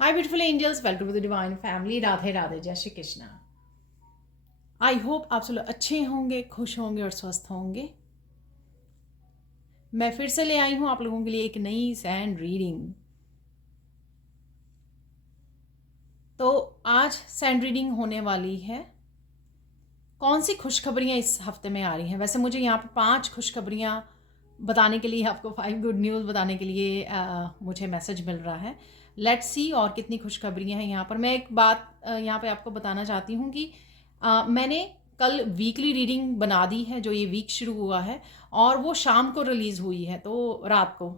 Hi beautiful angels, welcome to the divine family. Radhe Radhe, जय Shri Krishna. I hope आप सब लोग अच्छे होंगे, खुश होंगे और स्वस्थ होंगे। मैं फिर से ले आई हूँ आप लोगों के लिए एक नई सैंड रीडिंग। तो आज सैंड रीडिंग होने वाली है। कौन सी खुशखबरियाँ इस हफ्ते में आ रही हैं? वैसे मुझे यहाँ पर 5 खुशखबरियाँ बताने के लिए, आपको 5 गुड न्यूज़ बताने के लिए मुझे मैसेज मिल रहा है। लेट्स सी और कितनी खुशखबरियाँ हैं यहाँ पर। मैं एक बात यहाँ पे आपको बताना चाहती हूँ कि मैंने कल वीकली रीडिंग बना दी है, जो ये वीक शुरू हुआ है, और वो शाम को रिलीज़ हुई है, तो रात को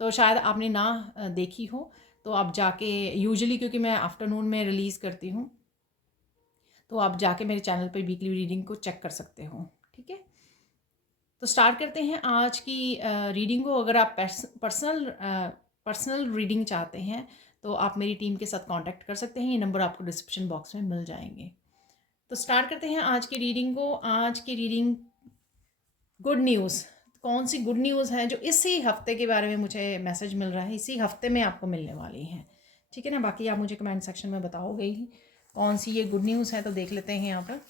तो शायद आपने ना देखी हो, तो आप जाके, यूजुअली क्योंकि मैं आफ्टरनून में रिलीज़ करती हूँ, तो आप जाके मेरे चैनल पे वीकली रीडिंग को चेक कर सकते हो। ठीक है, तो स्टार्ट करते हैं आज की रीडिंग को। अगर आप पर्सनल रीडिंग चाहते हैं तो आप मेरी टीम के साथ कांटेक्ट कर सकते हैं। ये नंबर आपको डिस्क्रिप्शन बॉक्स में मिल जाएंगे। तो स्टार्ट करते हैं आज की रीडिंग को। आज की रीडिंग गुड न्यूज़। कौन सी गुड न्यूज़ है जो इसी हफ्ते के बारे में मुझे मैसेज मिल रहा है, इसी हफ्ते में आपको मिलने वाली है? ठीक है ना? बाकी आप मुझे कमेंट सेक्शन में बताओगे ही कौन सी ये गुड न्यूज़ है। तो देख लेते हैं यहाँ पर।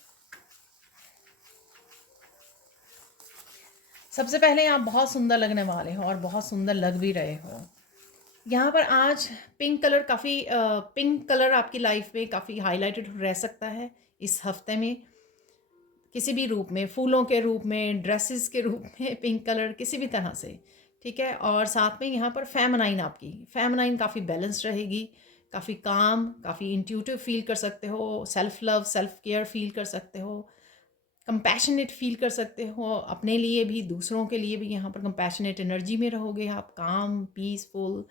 सबसे पहले आप बहुत सुंदर लगने वाले हो और बहुत सुंदर लग भी रहे हो। यहाँ पर आज पिंक कलर काफ़ी पिंक कलर आपकी लाइफ में काफ़ी हाईलाइटेड रह सकता है इस हफ्ते में, किसी भी रूप में, फूलों के रूप में, ड्रेसेस के रूप में, पिंक कलर किसी भी तरह से। ठीक है, और साथ में यहाँ पर फेमिनाइन, आपकी फेमिनाइन काफ़ी बैलेंस्ड रहेगी, काफ़ी काम, काफ़ी इंट्यूटिव फील कर सकते हो, self love, self care feel कर सकते हो, कंपैशनेट फील कर सकते हो, अपने लिए भी दूसरों के लिए भी। यहाँ पर कंपैशनेट एनर्जी में रहोगे आप, काम, पीसफुल,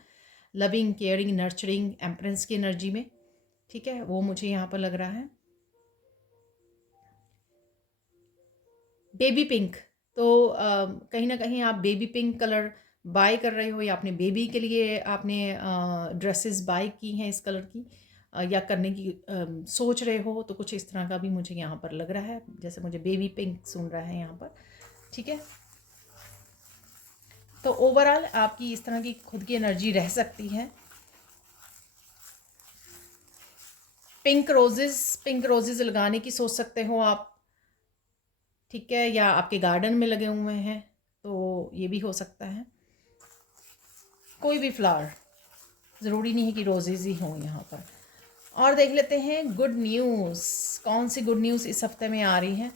लविंग, केयरिंग, नर्चरिंग, एम्प्रेंस की एनर्जी में। ठीक है, वो मुझे यहाँ पर लग रहा है। बेबी पिंक, तो कहीं ना कहीं आप बेबी पिंक कलर बाय कर रहे हो, या अपने बेबी के लिए आपने ड्रेसेस बाय की हैं इस कलर की, या करने की सोच रहे हो, तो कुछ इस तरह का भी मुझे यहाँ पर लग रहा है, जैसे मुझे बेबी पिंक सुन रहा है यहाँ पर। ठीक है, तो ओवरऑल आपकी इस तरह की खुद की एनर्जी रह सकती है। पिंक रोजेस लगाने की सोच सकते हो आप। ठीक है, या आपके गार्डन में लगे हुए हैं तो ये भी हो सकता है। कोई भी फ्लावर, ज़रूरी नहीं है कि रोजेज ही हों यहाँ पर। और देख लेते हैं गुड न्यूज़, कौन सी गुड न्यूज़ इस हफ्ते में आ रही है।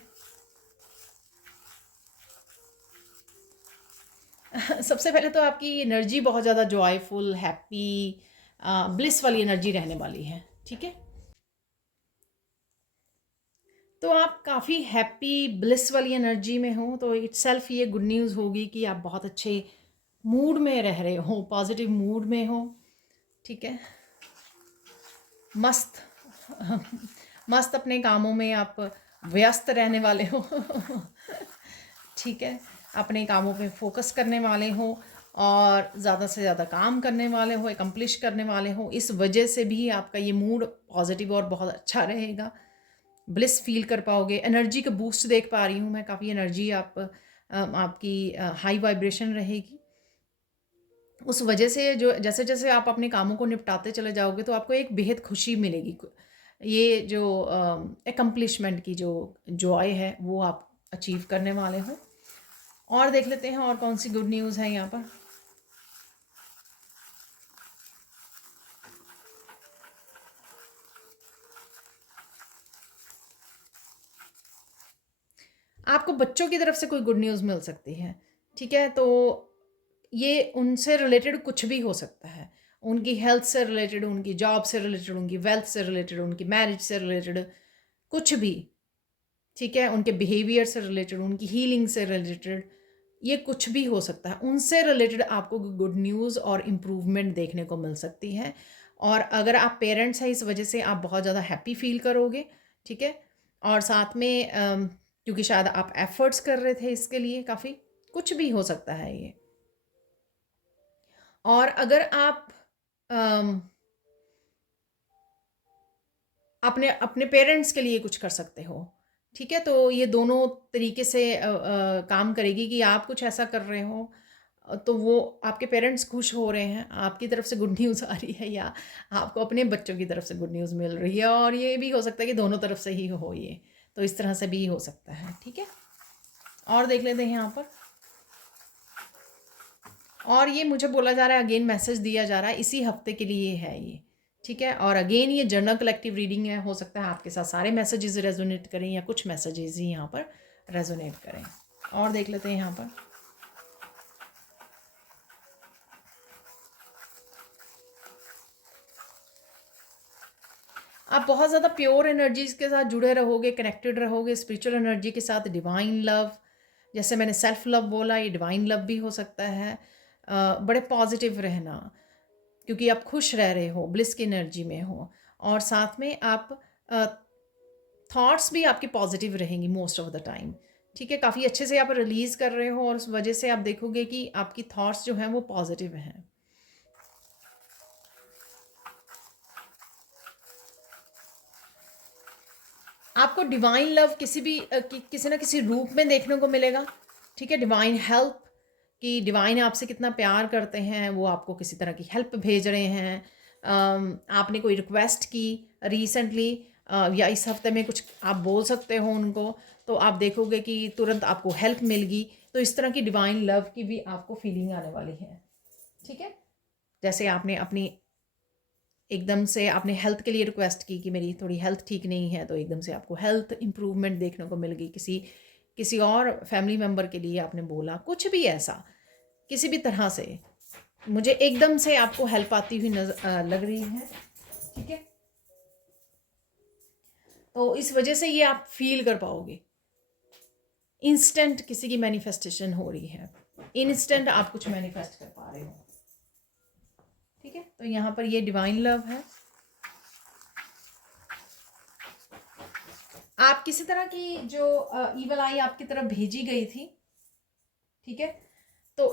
सबसे पहले तो आपकी एनर्जी बहुत ज़्यादा जॉयफुल, हैप्पी, ब्लिस वाली एनर्जी रहने वाली है। ठीक है, तो आप काफ़ी हैप्पी, ब्लिस वाली एनर्जी में हो, तो इट्सेल्फ ये गुड न्यूज़ होगी कि आप बहुत अच्छे मूड में रह रहे हो, पॉजिटिव मूड में हो। ठीक है, मस्त मस्त अपने कामों में आप व्यस्त रहने वाले हो। ठीक है, अपने कामों पे फोकस करने वाले हो और ज़्यादा से ज़्यादा काम करने वाले हो, एकम्प्लिश करने वाले हो। इस वजह से भी आपका ये मूड पॉजिटिव और बहुत अच्छा रहेगा, ब्लिस फील कर पाओगे। एनर्जी का बूस्ट देख पा रही हूँ मैं, काफ़ी एनर्जी आपकी हाई वाइब्रेशन रहेगी। उस वजह से जो जैसे जैसे आप अपने कामों को निपटाते चले जाओगे तो आपको एक बेहद खुशी मिलेगी। ये जो एकम्प्लिशमेंट की जो जॉय है वो आप अचीव करने वाले हो। और देख लेते हैं और कौन सी गुड न्यूज़ है यहाँ पर। आपको बच्चों की तरफ से कोई गुड न्यूज़ मिल सकती है। ठीक है, तो ये उनसे रिलेटेड कुछ भी हो सकता है, उनकी हेल्थ से रिलेटेड, उनकी जॉब से रिलेटेड, उनकी वेल्थ से रिलेटेड, उनकी मैरिज से रिलेटेड, कुछ भी। ठीक है, उनके बिहेवियर से रिलेटेड, उनकी हीलिंग से रिलेटेड, ये कुछ भी हो सकता है। उनसे रिलेटेड आपको गुड न्यूज़ और इम्प्रूवमेंट देखने को मिल सकती है। और अगर आप पेरेंट्स हैं, इस वजह से आप बहुत ज़्यादा हैप्पी फील करोगे। ठीक है, और साथ में क्योंकि शायद आप एफर्ट्स कर रहे थे इसके लिए, काफ़ी कुछ भी हो सकता है ये। और अगर आप अम, अपने अपने पेरेंट्स के लिए कुछ कर सकते हो। ठीक है, तो ये दोनों तरीके से काम करेगी कि आप कुछ ऐसा कर रहे हो तो वो आपके पेरेंट्स खुश हो रहे हैं, आपकी तरफ से गुड न्यूज़ आ रही है, या आपको अपने बच्चों की तरफ से गुड न्यूज़ मिल रही है, और ये भी हो सकता है कि दोनों तरफ से ही हो ये, तो इस तरह से भी हो सकता है। ठीक है, और देख लेते हैं यहाँ पर। और ये मुझे बोला जा रहा है, अगेन मैसेज दिया जा रहा है, इसी हफ्ते के लिए है ये। ठीक है, और अगेन ये जनरल कलेक्टिव रीडिंग है, हो सकता है आपके साथ सारे मैसेजेस रेजोनेट करें या कुछ मैसेजेस ही यहाँ पर रेजोनेट करें। और देख लेते हैं यहाँ पर। आप बहुत ज़्यादा प्योर एनर्जीज के साथ जुड़े रहोगे, कनेक्टेड रहोगे स्पिरिचुअल एनर्जी के साथ, डिवाइन लव, जैसे मैंने सेल्फ लव बोला, ये डिवाइन लव भी हो सकता है। बड़े पॉजिटिव रहना, क्योंकि आप खुश रह रहे हो, ब्लिस की एनर्जी में हो, और साथ में आप थॉट्स भी आपकी पॉजिटिव रहेंगी मोस्ट ऑफ द टाइम। ठीक है, काफ़ी अच्छे से आप रिलीज़ कर रहे हो, और उस वजह से आप देखोगे कि आपकी थॉट्स जो हैं वो पॉजिटिव हैं। आपको डिवाइन लव किसी ना किसी रूप में देखने को मिलेगा। ठीक है, डिवाइन हेल्प, कि डिवाइन आपसे कितना प्यार करते हैं, वो आपको किसी तरह की हेल्प भेज रहे हैं। आपने कोई रिक्वेस्ट की रिसेंटली, या इस हफ्ते में कुछ आप बोल सकते हो उनको, तो आप देखोगे कि तुरंत आपको हेल्प मिल गई। तो इस तरह की डिवाइन लव की भी आपको फीलिंग आने वाली है। ठीक है, जैसे आपने अपनी एकदम से आपने हेल्थ के लिए रिक्वेस्ट की कि मेरी थोड़ी हेल्थ ठीक नहीं है, तो एकदम से आपको हेल्थ इम्प्रूवमेंट देखने को मिल गई। किसी और फैमिली मेम्बर के लिए आपने बोला, कुछ भी ऐसा, किसी भी तरह से मुझे एकदम से आपको हेल्प आती हुई लग रही है। ठीक है, तो इस वजह से ये आप फील कर पाओगे। इंस्टेंट किसी की मैनिफेस्टेशन हो रही है, इंस्टेंट आप कुछ मैनिफेस्ट कर पा रहे हो। ठीक है, तो यहाँ पर ये डिवाइन लव है। आप किसी तरह की जो ईवल आई आपकी तरफ भेजी गई थी, ठीक है, तो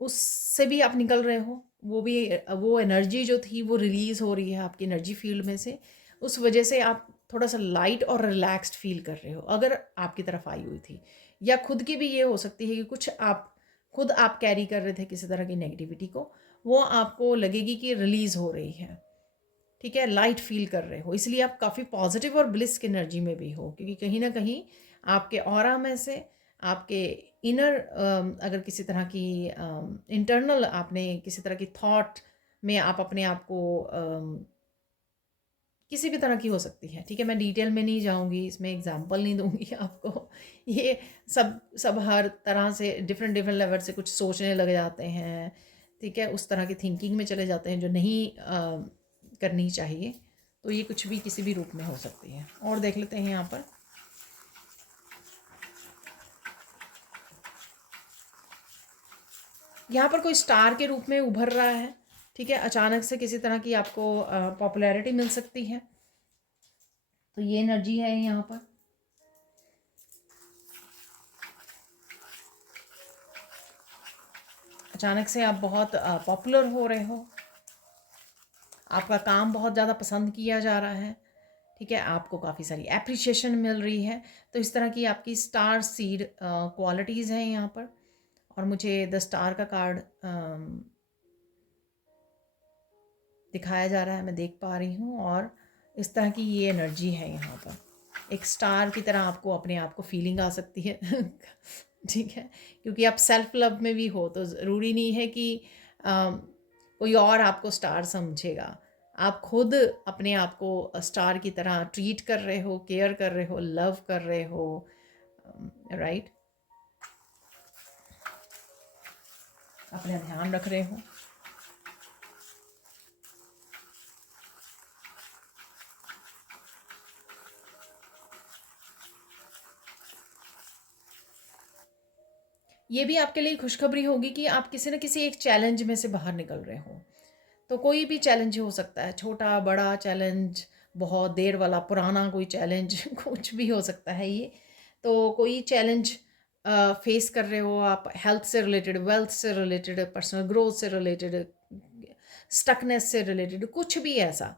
उससे भी आप निकल रहे हो। वो एनर्जी जो थी वो रिलीज हो रही है आपकी एनर्जी फील्ड में से, उस वजह से आप थोड़ा सा लाइट और रिलैक्स्ड फील कर रहे हो, अगर आपकी तरफ आई हुई थी। या खुद की भी ये हो सकती है कि कुछ खुद आप कैरी कर रहे थे किसी तरह की नेगेटिविटी को, वो आपको लगेगी कि रिलीज हो रही है। ठीक है, लाइट फील कर रहे हो, इसलिए आप काफ़ी पॉजिटिव और ब्लिस की एनर्जी में भी हो, क्योंकि कहीं ना कहीं आपके ऑरा में से, आपके इनर, अगर किसी तरह की इंटरनल आपने किसी तरह की थॉट में आप अपने आप को किसी भी तरह की हो सकती है। ठीक है, मैं डिटेल में नहीं जाऊंगी, इसमें एग्जांपल नहीं दूंगी आपको। ये सब हर तरह से डिफरेंट डिफरेंट लेवल से कुछ सोचने लग जाते हैं। ठीक है, उस तरह की थिंकिंग में चले जाते हैं जो नहीं करनी चाहिए। तो ये कुछ भी किसी भी रूप में हो सकती है। और देख लेते हैं यहाँ पर। यहाँ पर कोई स्टार के रूप में उभर रहा है। ठीक है, अचानक से किसी तरह की आपको पॉपुलैरिटी मिल सकती है, तो ये एनर्जी है यहाँ पर। अचानक से आप बहुत पॉपुलर हो रहे हो, आपका काम बहुत ज़्यादा पसंद किया जा रहा है। ठीक है, आपको काफ़ी सारी एप्रिशिएशन मिल रही है। तो इस तरह की आपकी स्टार सीड क्वालिटीज़ हैं यहाँ पर। और मुझे द स्टार का कार्ड दिखाया जा रहा है, मैं देख पा रही हूँ, और इस तरह की ये एनर्जी है यहाँ पर। एक स्टार की तरह आपको अपने आप को फीलिंग आ सकती है। ठीक है, क्योंकि आप सेल्फ लव में भी हो, तो ज़रूरी नहीं है कि कोई और आपको स्टार समझेगा। आप खुद अपने आप को स्टार की तरह ट्रीट कर रहे हो, केयर कर रहे हो, लव कर रहे हो, राइट, अपना ध्यान रख रहे हो। ये भी आपके लिए खुशखबरी होगी कि आप किसी न किसी एक चैलेंज में से बाहर निकल रहे हो। तो कोई भी चैलेंज हो सकता है, छोटा बड़ा चैलेंज, बहुत देर वाला पुराना कोई चैलेंज, कुछ भी हो सकता है ये। तो कोई चैलेंज फेस कर रहे हो आप, हेल्थ से रिलेटेड, वेल्थ से रिलेटेड, पर्सनल ग्रोथ से रिलेटेड, स्टकनेस से रिलेटेड, कुछ भी ऐसा,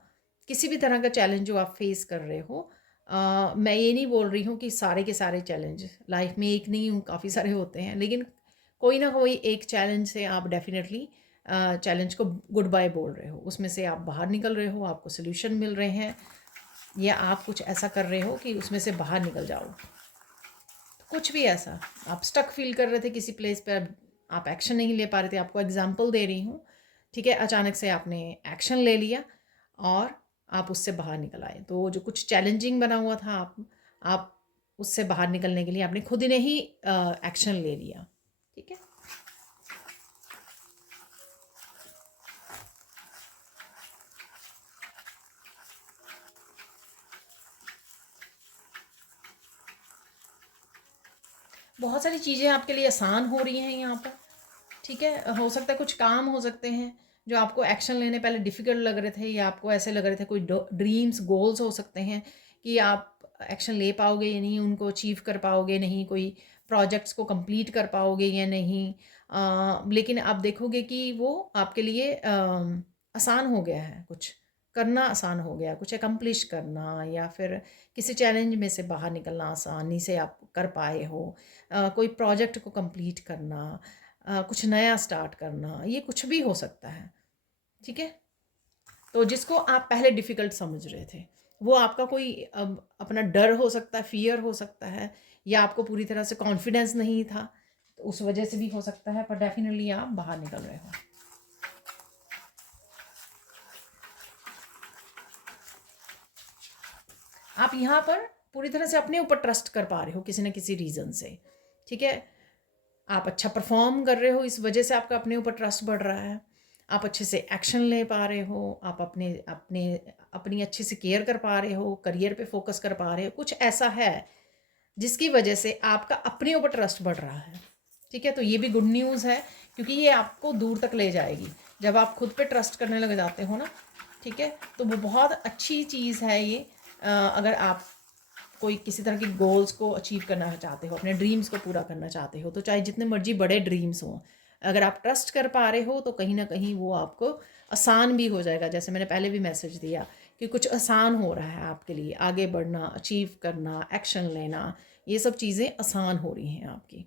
किसी भी तरह का चैलेंज जो आप फेस कर रहे हो। मैं ये नहीं बोल रही हूँ कि सारे के सारे चैलेंज लाइफ में एक नहीं हूँ, काफ़ी सारे होते हैं, लेकिन कोई ना कोई एक चैलेंज से आप डेफिनेटली चैलेंज को गुड बाय बोल रहे हो, उसमें से आप बाहर निकल रहे हो, आपको सोल्यूशन मिल रहे हैं, या आप कुछ ऐसा कर रहे हो कि उसमें से बाहर निकल जाओ। तो कुछ भी ऐसा, आप स्टक फील कर रहे थे किसी प्लेस पर, आप एक्शन नहीं ले पा रहे थे, आपको एग्जाम्पल दे रही हूँ, ठीक है, अचानक से आपने एक्शन ले लिया और आप उससे बाहर निकल आए। तो जो कुछ चैलेंजिंग बना हुआ था, आप उससे बाहर निकलने के लिए आपने खुद ने ही एक्शन ले लिया, ठीक है। बहुत सारी चीज़ें आपके लिए आसान हो रही हैं यहाँ पर, ठीक है। हो सकता है कुछ काम हो सकते हैं जो आपको एक्शन लेने पहले डिफ़िकल्ट लग रहे थे, या आपको ऐसे लग रहे थे, कोई ड्रीम्स गोल्स हो सकते हैं कि आप एक्शन ले पाओगे या नहीं, उनको अचीव कर पाओगे नहीं, कोई प्रोजेक्ट्स को कंप्लीट कर पाओगे या नहीं। लेकिन आप देखोगे कि वो आपके लिए आसान हो गया है, कुछ करना आसान हो गया, कुछ अकम्प्लिश करना, या फिर किसी चैलेंज में से बाहर निकलना आसानी से आप कर पाए हो। कोई प्रोजेक्ट को कंप्लीट करना, कुछ नया स्टार्ट करना, ये कुछ भी हो सकता है, ठीक है। तो जिसको आप पहले डिफ़िकल्ट समझ रहे थे, वो आपका कोई अब अपना डर हो सकता है, फ़ियर हो सकता है, या आपको पूरी तरह से कॉन्फिडेंस नहीं था, तो उस वजह से भी हो सकता है, पर डेफिनेटली आप बाहर निकल रहे हो। आप यहाँ पर पूरी तरह से अपने ऊपर ट्रस्ट कर पा रहे हो किसी न किसी रीज़न से, ठीक है। आप अच्छा परफॉर्म कर रहे हो, इस वजह से आपका अपने ऊपर ट्रस्ट बढ़ रहा है। आप अच्छे से एक्शन ले पा रहे हो, आप अपने अपने अपनी अच्छे से केयर कर पा रहे हो, करियर पे फोकस कर पा रहे हो, कुछ ऐसा है जिसकी वजह से आपका अपने ऊपर ट्रस्ट बढ़ रहा है, ठीक है। तो ये भी गुड न्यूज़ है, क्योंकि ये आपको दूर तक ले जाएगी। जब आप खुद पे ट्रस्ट करने लग जाते हो ना, ठीक है, तो वो बहुत अच्छी चीज़ है ये। अगर आप कोई किसी तरह की गोल्स को अचीव करना चाहते हो, अपने ड्रीम्स को पूरा करना चाहते हो, तो चाहे जितने मर्जी बड़े ड्रीम्स हों, अगर आप ट्रस्ट कर पा रहे हो तो कहीं ना कहीं वो आपको आसान भी हो जाएगा। जैसे मैंने पहले भी मैसेज दिया कि कुछ आसान हो रहा है आपके लिए, आगे बढ़ना, अचीव करना, एक्शन लेना, ये सब चीज़ें आसान हो रही हैं आपकी।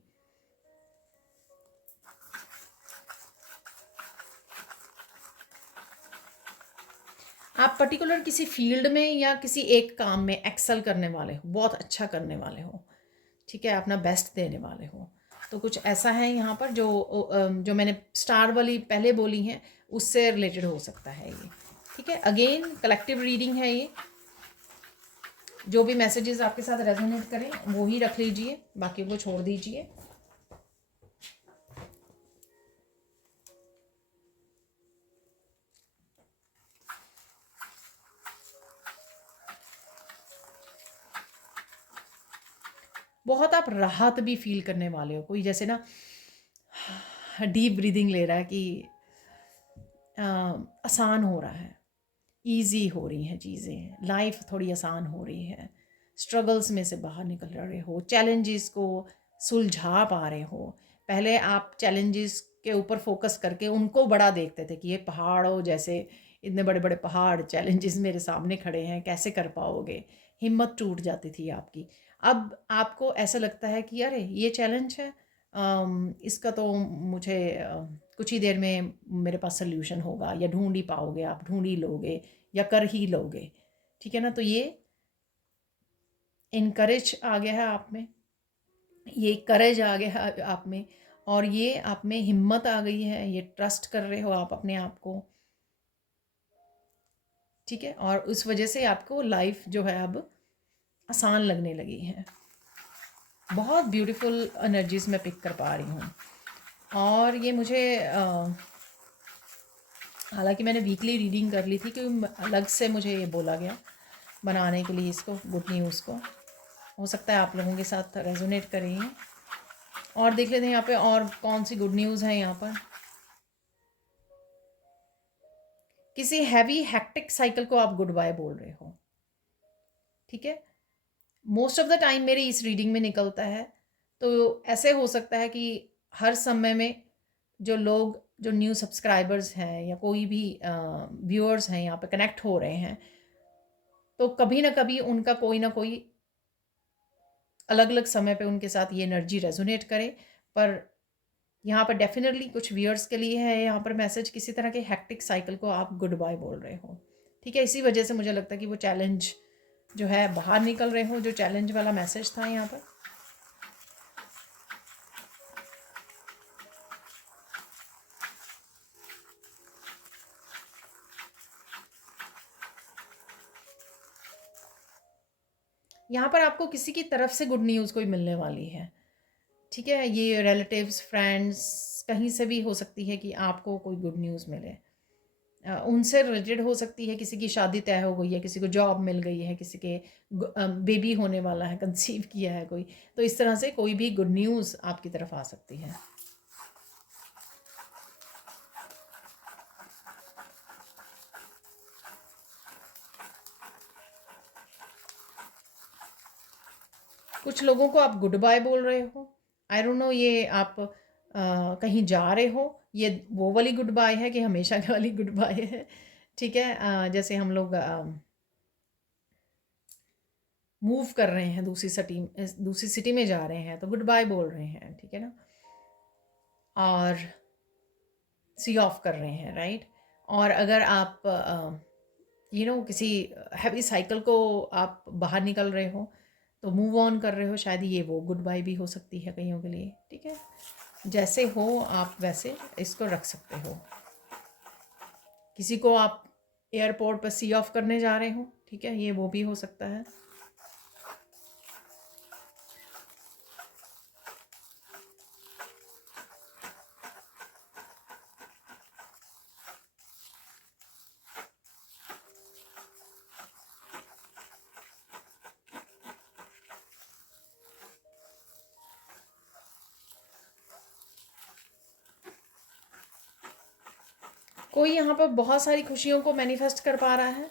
आप पर्टिकुलर किसी फील्ड में या किसी एक काम में एक्सेल करने वाले हो, बहुत अच्छा करने वाले हो, ठीक है, अपना बेस्ट देने वाले हो। तो कुछ ऐसा है यहाँ पर जो मैंने स्टार वाली पहले बोली हैं, उससे रिलेटेड हो सकता है ये, ठीक है। अगेन कलेक्टिव रीडिंग है ये, जो भी मैसेजेस आपके साथ रेजोनेट करें वो ही रख लीजिए, बाकी वो छोड़ दीजिए। बहुत आप राहत भी फील करने वाले हो, कोई जैसे ना डीप ब्रीदिंग ले रहा है कि आसान हो रहा है, ईजी हो रही हैं चीज़ें, लाइफ थोड़ी आसान हो रही है, स्ट्रगल्स में से बाहर निकल रहे हो, चैलेंजेस को सुलझा पा रहे हो। पहले आप चैलेंजेस के ऊपर फोकस करके उनको बड़ा देखते थे कि ये पहाड़ों जैसे इतने बड़े बड़े पहाड़, चैलेंजेस मेरे सामने खड़े हैं, कैसे कर पाओगे, हिम्मत टूट जाती थी आपकी। अब आपको ऐसा लगता है कि अरे ये चैलेंज है, इसका तो मुझे कुछ ही देर में मेरे पास सोल्यूशन होगा, या ढूंढ ही पाओगे, आप ढूंढ ही लोगे, या कर ही लोगे, ठीक है ना। तो ये इनकरेज आ गया है आप में, ये करेज आ गया है आप में, और ये आप में हिम्मत आ गई है, ये ट्रस्ट कर रहे हो आप अपने आप को, ठीक है। और उस वजह से आपको लाइफ जो है अब आसान लगने लगी है। बहुत ब्यूटीफुल एनर्जीज मैं पिक कर पा रही हूँ। और ये मुझे हालांकि मैंने वीकली रीडिंग कर ली थी, क्योंकि अलग से मुझे ये बोला गया बनाने के लिए इसको, गुड न्यूज़ को। हो सकता है आप लोगों के साथ रेजोनेट करें। और देख लेते हैं यहाँ पे और कौन सी गुड न्यूज़ है यहाँ पर। किसी हैवी हेक्टिक साइकिल को आप गुड बाय बोल रहे हो, ठीक है। मोस्ट ऑफ द टाइम मेरी इस रीडिंग में निकलता है, तो ऐसे हो सकता है कि हर समय में जो लोग, जो न्यू सब्सक्राइबर्स हैं या कोई भी व्यूअर्स हैं यहाँ पे कनेक्ट हो रहे हैं, तो कभी ना कभी उनका कोई ना कोई अलग अलग समय पे उनके साथ ये एनर्जी रेजोनेट करे। पर यहाँ पर डेफिनेटली कुछ व्यूअर्स के लिए है यहाँ पर मैसेज, किसी तरह के हेक्टिक साइकिल को आप गुड बाय बोल रहे हो, ठीक है। इसी वजह से मुझे लगता है कि वो चैलेंज जो है बाहर निकल रहे हो, जो चैलेंज वाला मैसेज था यहाँ पर। यहाँ पर आपको किसी की तरफ से गुड न्यूज़ कोई मिलने वाली है, ठीक है। ये रिलेटिव्स, फ्रेंड्स, कहीं से भी हो सकती है कि आपको कोई गुड न्यूज़ मिले। उनसे रिलेटेड हो सकती है, किसी की शादी तय हो गई है, किसी को जॉब मिल गई है, किसी के बेबी होने वाला है, कंसीव किया है कोई, तो इस तरह से कोई भी गुड न्यूज़ आपकी तरफ आ सकती है। कुछ लोगों को आप गुड बाय बोल रहे हो, आई डोंट नो ये आप कहीं जा रहे हो, ये वो वाली गुड बाय है कि हमेशा की वाली गुड बाय है, ठीक है। जैसे हम लोग मूव कर रहे हैं, दूसरी सिटी में जा रहे हैं तो गुड बाय बोल रहे हैं, ठीक है ना। और सी ऑफ कर रहे हैं, राइट। और अगर आप किसी हैवी साइकिल को आप बाहर निकल रहे हो तो मूव ऑन कर रहे हो, शायद ये वो गुड बाय भी हो सकती है कईयों के लिए, ठीक है। जैसे हो आप वैसे इसको रख सकते हो। किसी को आप एयरपोर्ट पर सी ऑफ करने जा रहे हो, ठीक है, ये वो भी हो सकता है। कोई यहाँ पर बहुत सारी खुशियों को मैनिफेस्ट कर पा रहा है,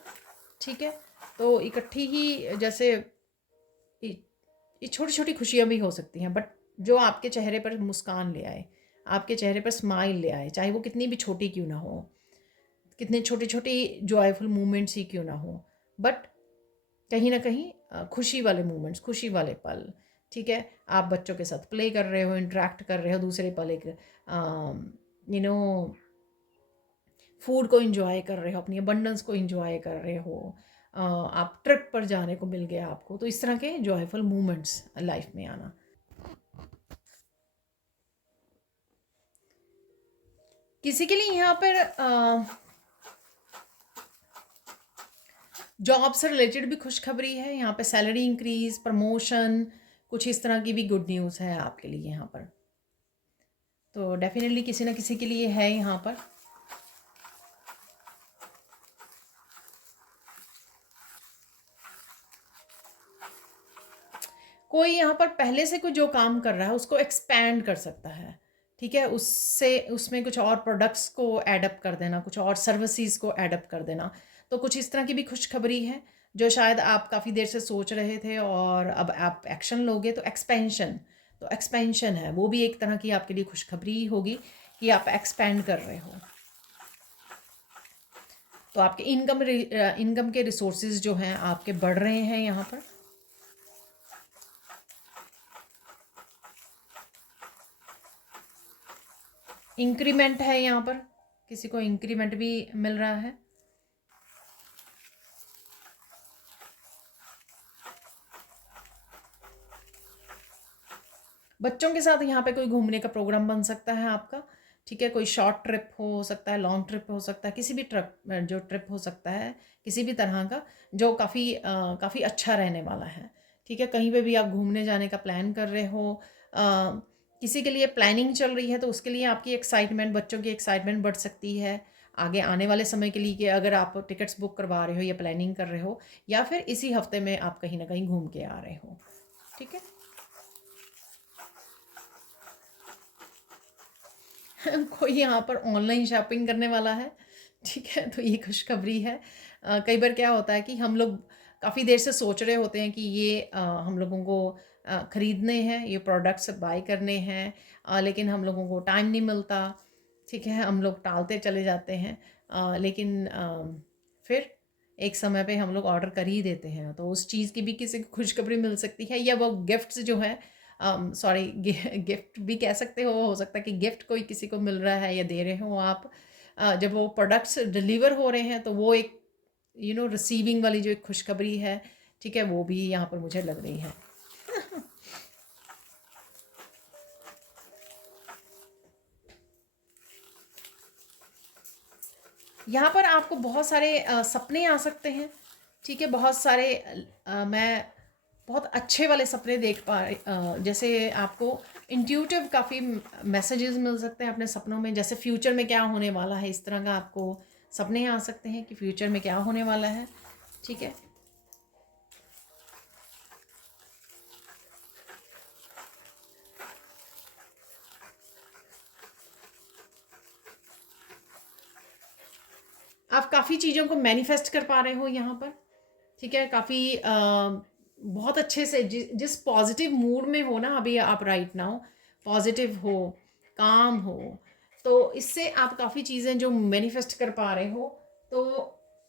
ठीक है। तो इकट्ठी ही जैसे ये छोटी छोटी खुशियाँ भी हो सकती हैं, बट जो आपके चेहरे पर मुस्कान ले आए, आपके चेहरे पर स्माइल ले आए, चाहे वो कितनी भी छोटी क्यों ना हो, कितने छोटे छोटे जॉयफुल मोमेंट्स ही क्यों ना हो, बट कहीं ना कहीं खुशी वाले मोमेंट्स, खुशी वाले पल, ठीक है। आप बच्चों के साथ प्ले कर रहे हो, इंटरेक्ट कर रहे हो, दूसरे पल एक नो फूड को इंजॉय कर रहे हो, अपनी अबंडेंस को इंजॉय कर रहे हो, आप ट्रिप पर जाने को मिल गया आपको, तो इस तरह के जॉयफुल मोमेंट्स लाइफ में आना। किसी के लिए यहाँ पर जॉब से रिलेटेड भी खुशखबरी है, यहाँ पे सैलरी इंक्रीज, प्रमोशन, कुछ इस तरह की भी गुड न्यूज़ है आपके लिए यहाँ पर। तो डेफिनेटली किसी ना किसी के लिए है यहाँ पर। कोई यहाँ पर पहले से कोई जो काम कर रहा है उसको एक्सपैंड कर सकता है, ठीक है। उससे उसमें कुछ और प्रोडक्ट्स को एडअप कर देना, कुछ और सर्विसेज को एडअप कर देना, तो कुछ इस तरह की भी खुशखबरी है जो शायद आप काफ़ी देर से सोच रहे थे और अब आप एक्शन लोगे, तो एक्सपेंशन है, वो भी एक तरह की आपके लिए खुशखबरी होगी कि आप एक्सपैंड कर रहे हो। तो आपके इनकम के रिसोर्सेज जो हैं आपके बढ़ रहे हैं यहाँ पर। इंक्रीमेंट है यहाँ पर, किसी को इंक्रीमेंट भी मिल रहा है। बच्चों के साथ यहाँ पे कोई घूमने का प्रोग्राम बन सकता है आपका, ठीक है। कोई शॉर्ट ट्रिप हो सकता है, लॉन्ग ट्रिप हो सकता है, किसी भी ट्रिप हो सकता है, किसी भी तरह का जो काफ़ी अच्छा रहने वाला है, ठीक है। कहीं पे भी आप घूमने जाने का प्लान कर रहे हो, किसी के लिए प्लानिंग चल रही है, तो उसके लिए आपकी एक्साइटमेंट, बच्चों की एक्साइटमेंट बढ़ सकती है आगे आने वाले समय के लिए, कि अगर आप टिकट्स बुक करवा रहे हो या प्लानिंग कर रहे हो, या फिर इसी हफ्ते में आप कहीं ना कहीं घूम के आ रहे हो, ठीक है। कोई यहाँ पर ऑनलाइन शॉपिंग करने वाला है, ठीक है, तो ये खुशखबरी है। कई बार क्या होता है कि हम लोग काफ़ी देर से सोच रहे होते हैं कि ये हम लोगों को ख़रीदने हैं, ये प्रोडक्ट्स बाय करने हैं, लेकिन हम लोगों को टाइम नहीं मिलता, ठीक है, हम लोग टालते चले जाते हैं, लेकिन फिर एक समय पे हम लोग ऑर्डर कर ही देते हैं, तो उस चीज़ की भी किसी को खुशखबरी मिल सकती है, या वो गिफ्ट्स जो है सॉरी, गिफ्ट भी कह सकते हो सकता है कि गिफ्ट कोई किसी को मिल रहा है या दे रहे हो आप। जब वो प्रोडक्ट्स डिलीवर हो रहे हैं तो वो एक रिसीविंग वाली जो एक खुशखबरी है, ठीक है, वो भी यहाँ पर मुझे लग रही है। यहाँ पर आपको बहुत सारे सपने आ सकते हैं, ठीक है, बहुत सारे मैं बहुत अच्छे वाले सपने देख पा रही, जैसे आपको इंट्यूटिव काफ़ी मैसेजेस मिल सकते हैं अपने सपनों में, जैसे फ्यूचर में क्या होने वाला है, इस तरह का आपको सपने आ सकते हैं कि फ्यूचर में क्या होने वाला है, ठीक है। आप काफ़ी चीज़ों को मैनिफेस्ट कर पा रहे हो यहाँ पर, ठीक है, काफ़ी बहुत अच्छे से जिस पॉजिटिव मूड में हो ना अभी आप राइट नाउ, पॉजिटिव हो, काम हो, तो इससे आप काफ़ी चीज़ें जो मैनिफेस्ट कर पा रहे हो, तो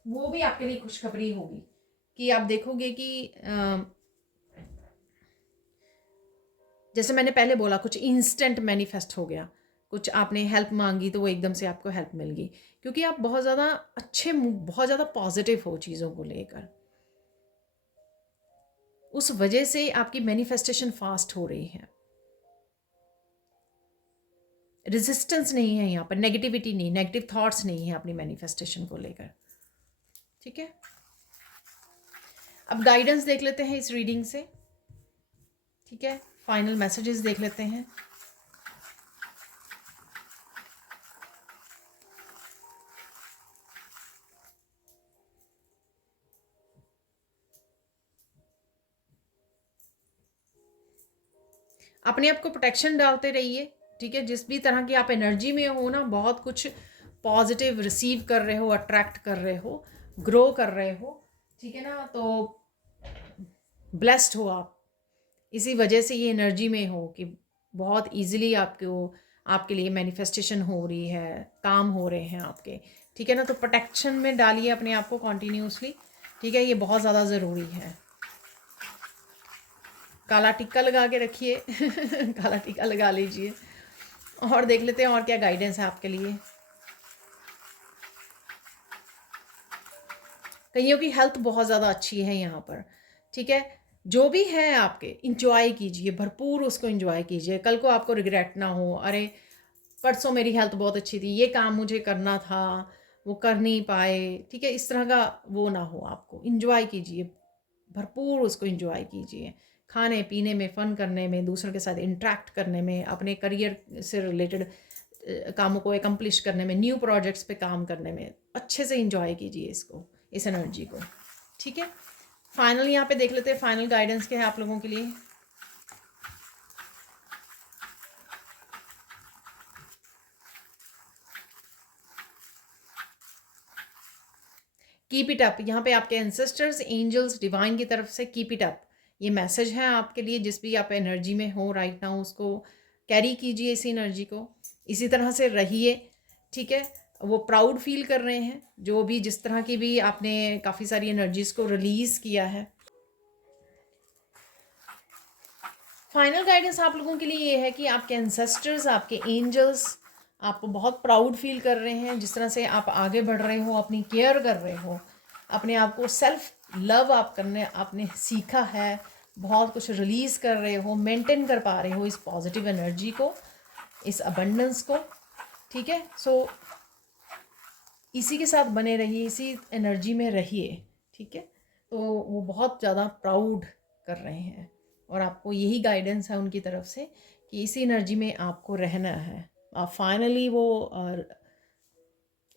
वो भी आपके लिए खुशखबरी होगी कि आप देखोगे कि जैसे मैंने पहले बोला, कुछ इंस्टेंट मैनिफेस्ट हो गया, कुछ आपने हेल्प मांगी तो वो एकदम से आपको हेल्प मिल गई, क्योंकि आप बहुत ज़्यादा बहुत ज़्यादा पॉजिटिव हो चीज़ों को लेकर, उस वजह से आपकी मैनिफेस्टेशन फास्ट हो रही है। रेजिस्टेंस नहीं है यहाँ पर, नेगेटिविटी नहीं, नेगेटिव थॉट्स नहीं है अपनी मैनिफेस्टेशन को लेकर, ठीक है। अब गाइडेंस देख लेते हैं इस रीडिंग से, ठीक है, फाइनल मैसेजेस देख लेते हैं। अपने आप को प्रोटेक्शन डालते रहिए, ठीक है, जिस भी तरह की आप एनर्जी में हो ना, बहुत कुछ पॉजिटिव रिसीव कर रहे हो, अट्रैक्ट कर रहे हो, ग्रो कर रहे हो, ठीक है ना, तो ब्लेस्ड हो आप, इसी वजह से ये एनर्जी में हो कि बहुत इजीली आपके लिए मैनिफेस्टेशन हो रही है, काम हो रहे हैं आपके, ठीक है ना, तो प्रोटेक्शन में डालिए अपने आप को कॉन्टीन्यूसली, ठीक है, ये बहुत ज़्यादा ज़रूरी है। काला टिक्का लगा के रखिए काला टिक्का लगा लीजिए। और देख लेते हैं और क्या गाइडेंस है आपके लिए। कईयों की हेल्थ बहुत ज़्यादा अच्छी है यहाँ पर, ठीक है, जो भी है आपके इंजॉय कीजिए, भरपूर उसको इंजॉय कीजिए, कल को आपको रिग्रेट ना हो, अरे परसों मेरी हेल्थ बहुत अच्छी थी, ये काम मुझे करना था, वो कर नहीं पाए, ठीक है, इस तरह का वो ना हो, आपको इंजॉय कीजिए, भरपूर उसको इंजॉय कीजिए, खाने पीने में, फ़न करने में, दूसरों के साथ इंटरेक्ट करने में, अपने करियर से रिलेटेड कामों को एकम्प्लिश करने में, न्यू प्रोजेक्ट्स पे काम करने में अच्छे से इंजॉय कीजिए इसको, इस एनर्जी को, ठीक है। फाइनल यहाँ पे देख लेते हैं फाइनल गाइडेंस क्या है आप लोगों के लिए। कीप इट अप, यहाँ पे आपके एंसेस्टर्स, एंजल्स, डिवाइन की तरफ से कीप इट अप, ये मैसेज है आपके लिए, जिस भी आप एनर्जी में हो राइट नाउ उसको कैरी कीजिए, इसी एनर्जी को, इसी तरह से रहिए, ठीक है। वो प्राउड फील कर रहे हैं, जो भी जिस तरह की भी आपने काफ़ी सारी एनर्जीज को रिलीज़ किया है। फाइनल गाइडेंस आप लोगों के लिए ये है कि आपके एंसेस्टर्स, आपके एंजल्स आपको बहुत प्राउड फील कर रहे हैं, जिस तरह से आप आगे बढ़ रहे हो, अपनी केयर कर रहे हो, अपने आप को सेल्फ लव आप करने आपने सीखा है, बहुत कुछ रिलीज़ कर रहे हो, मेंटेन कर पा रहे हो इस पॉजिटिव एनर्जी को, इस अबंडेंस को, ठीक है। सो इसी के साथ बने रहिए, इसी एनर्जी में रहिए, ठीक है। तो वो बहुत ज़्यादा प्राउड कर रहे हैं और आपको यही गाइडेंस है उनकी तरफ से कि इसी एनर्जी में आपको रहना है, आप फाइनली वो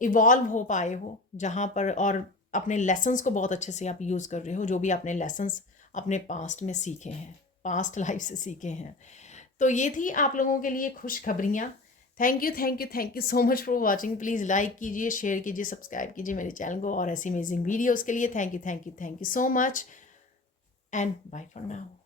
इवॉल्व हो पाए हो जहाँ पर, और अपने लेसन्स को बहुत अच्छे से आप यूज़ कर रहे हो, जो भी आपने लेसन्स अपने पास्ट में सीखे हैं, पास्ट लाइफ से सीखे हैं। तो ये थी आप लोगों के लिए खुशखबरियाँ। Thank you thank you thank you so much for watching. Please like कीजिए, शेयर कीजिए, सब्सक्राइब कीजिए मेरे चैनल को और ऐसी अमेजिंग वीडियोज़ के लिए। Thank you so much and bye for now.